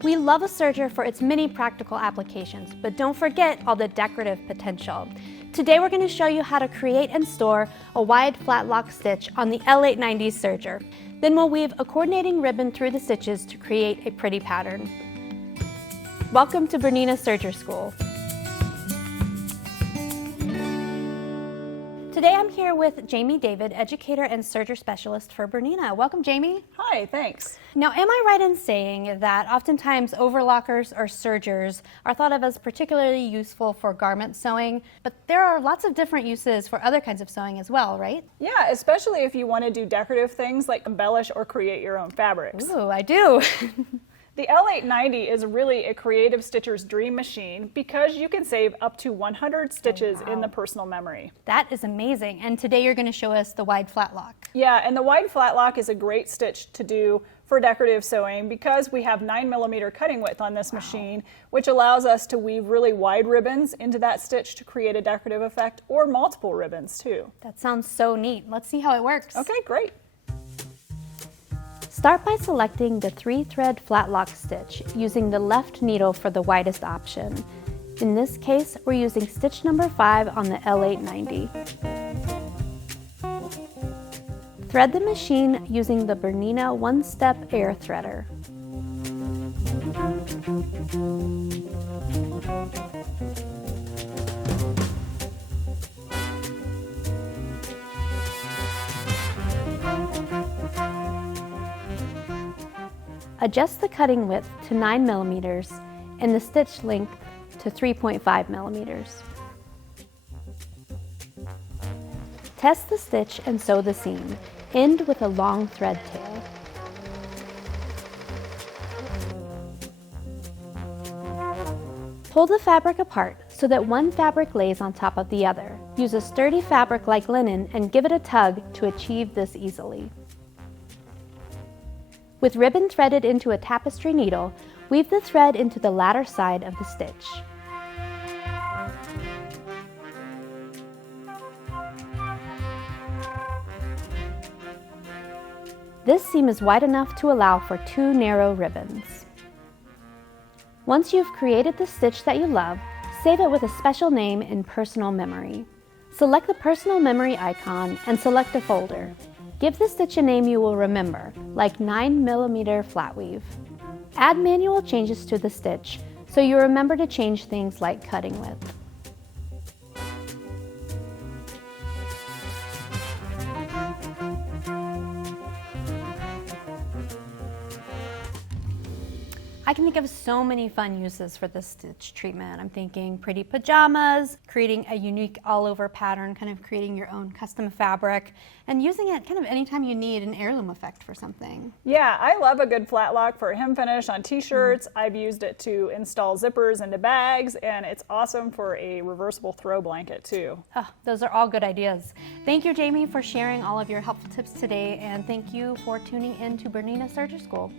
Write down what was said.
We love a serger for its many practical applications, but don't forget all the decorative potential. Today we're going to show you how to create and store a wide flat lock stitch on the L890 serger. Then we'll weave a coordinating ribbon through the stitches to create a pretty pattern. Welcome to Bernina Serger School. Today I'm here with Jaime David, educator and serger specialist for Bernina. Welcome, Jaime. Hi, thanks. Now, am I right in saying that oftentimes overlockers or sergers are thought of as particularly useful for garment sewing, but there are lots of different uses for other kinds of sewing as well, right? Yeah, especially if you want to do decorative things like embellish or create your own fabrics. Ooh, I do. The L890 is really a creative stitcher's dream machine because you can save up to 100 stitches in the personal memory. That is amazing. And today you're going to show us the wide flat lock. Yeah, and the wide flat lock is a great stitch to do for decorative sewing because we have 9mm cutting width on this machine, which allows us to weave really wide ribbons into that stitch to create a decorative effect, or multiple ribbons too. That sounds so neat. Let's see how it works. Okay, great. Start by selecting the 3-thread flat lock stitch using the left needle for the widest option. In this case, we're using stitch number 5 on the L890. Thread the machine using the Bernina one-step air threader. Adjust the cutting width to 9mm and the stitch length to 3.5mm. Test the stitch and sew the seam. End with a long thread tail. Pull the fabric apart so that one fabric lays on top of the other. Use a sturdy fabric like linen and give it a tug to achieve this easily. With ribbon threaded into a tapestry needle, weave the thread into the latter side of the stitch. This seam is wide enough to allow for 2 narrow ribbons. Once you've created the stitch that you love, save it with a special name in personal memory. Select the personal memory icon and select a folder. Give the stitch a name you will remember, like 9mm flat weave. Add manual changes to the stitch so you remember to change things like cutting width. I can think of so many fun uses for this stitch treatment. I'm thinking pretty pajamas, creating a unique all-over pattern, kind of creating your own custom fabric, and using it kind of anytime you need an heirloom effect for something. Yeah, I love a good flat lock for hem finish on t-shirts. I've used it to install zippers into bags, and it's awesome for a reversible throw blanket too. Oh, those are all good ideas. Thank you, Jaime, for sharing all of your helpful tips today, and thank you for tuning in to Bernina Serger School.